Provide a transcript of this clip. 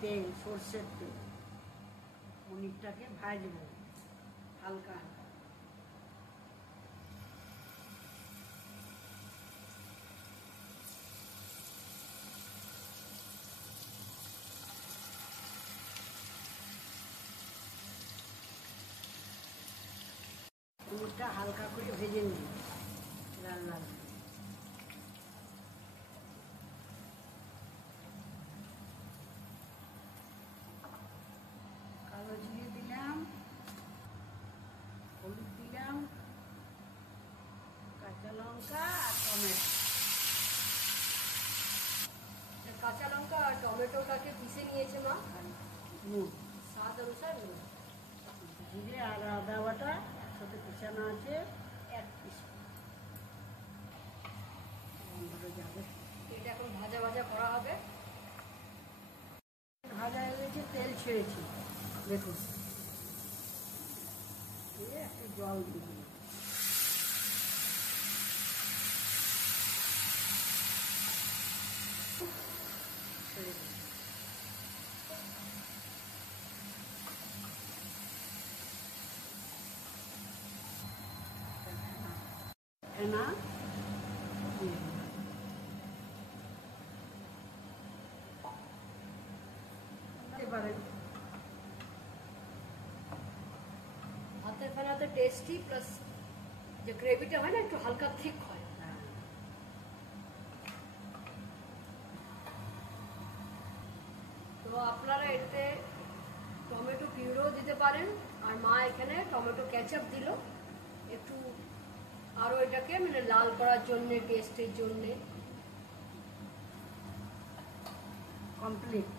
তেল, সর্ষের তেল, পনিরটাকে ভাজবো হালকা হালকা। পনিরটা হালকা করে ভেজে নিই লাল লাল। কালো জিরে দিলাম, হলুদ দিলাম, কাঁচা লঙ্কা আর টমেটো। কাঁচা লঙ্কা আর টমেটোটাকে পিষে নিয়েছে মা, নুন, স্বাদ অনুসারে নুন। জিরে আর আদা বাটা একসাথে পিছানো আছে 1 পিস। যাবে, এটা এখন ভাজা ভাজা করা হবে। ভাজা হয়ে গেছে, তেল ছেড়েছি দেখুন। দিয়ে একটু জল দিয়ে দিই। ছেড়ে দিই। ফেনা দিয়ে দিই। এবারে হাতের ফেনাতে টেস্টি প্লাস যে গ্রেভিটা হয় না একটু হালকা থিক হয়। তো আপনারা এতে টমেটো পিউরিও দিতে পারেন, আর মা এখানে টমেটো কেচাপ দিল একটু আরও এটাকে মানে লাল করার জন্যে, টেস্টের জন্যে। কমপ্লিট।